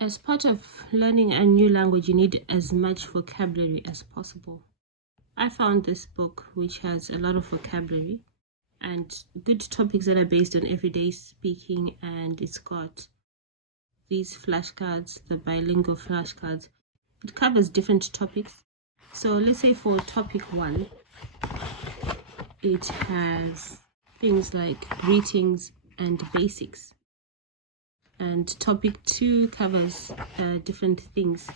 As part of learning a new language, you need as much vocabulary as possible. I found this book which has a lot of vocabulary and good topics that are based on everyday speaking, and it's got these flashcards, the bilingual flashcards. It covers different topics. So let's say for topic 1, it has things like greetings and basics. And topic 2 covers different things.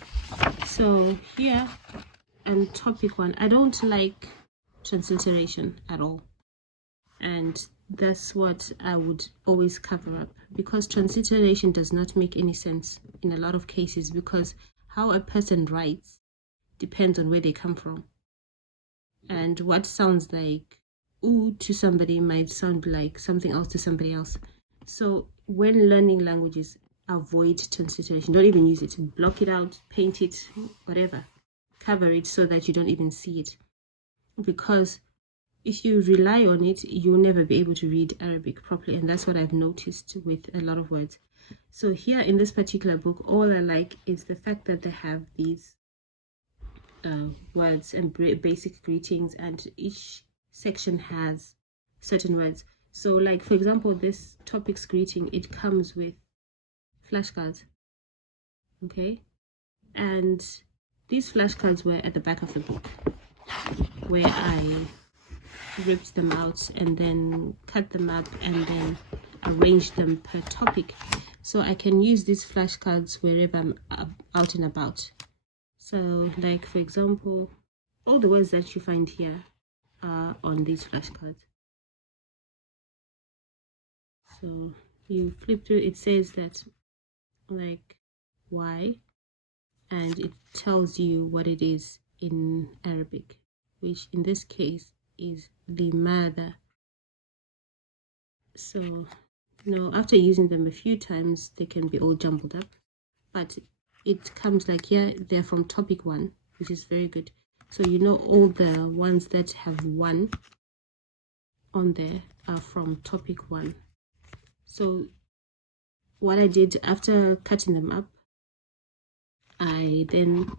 So here, and topic 1, I don't like transliteration at all, and that's what I would always cover up, because transliteration does not make any sense in a lot of cases, because how a person writes depends on where they come from, and what sounds like ooh to somebody might sound like something else to somebody else. So when learning languages, avoid transliteration. Don't even use it. Block it out, paint it, whatever. Cover it so that you don't even see it, because if you rely on it, you'll never be able to read Arabic properly, and that's what I've noticed with a lot of words. So here in this particular book, all I like is the fact that they have these words and basic greetings, and each section has certain words. So like, for example, this topic's greeting, it comes with flashcards, okay? And these flashcards were at the back of the book, where I ripped them out and then cut them up and then arranged them per topic, so I can use these flashcards wherever I'm out and about. So like, for example, all the words that you find here are on these flashcards. So you flip through, it says that like why, and it tells you what it is in Arabic, which in this case is limada. So after using them a few times, they can be all jumbled up, but it comes like here, they're from topic 1, which is very good. So all the ones that have 1 on there are from topic 1. So what I did after cutting them up, I then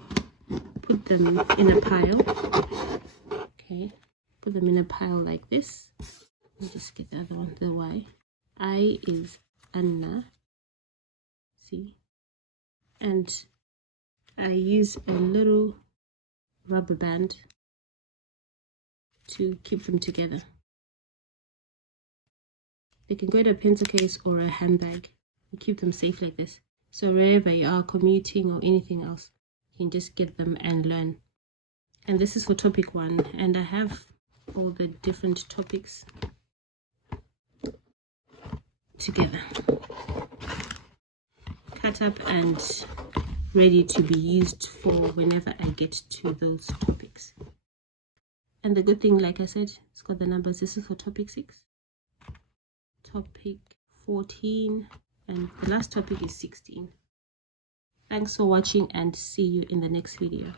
put them in a pile. Okay, put them in a pile like this. Let me just get the other one, the Y. I is Anna, see? And I use a little rubber band to keep them together. They can go in a pencil case or a handbag and keep them safe like this. So wherever you are commuting or anything else, you can just get them and learn. And this is for topic 1, and I have all the different topics together, cut up and ready to be used for whenever I get to those topics. And the good thing, like I said, it's got the numbers. This is for topic 6, topic 14, and the last topic is 16. Thanks for watching, and see you in the next video.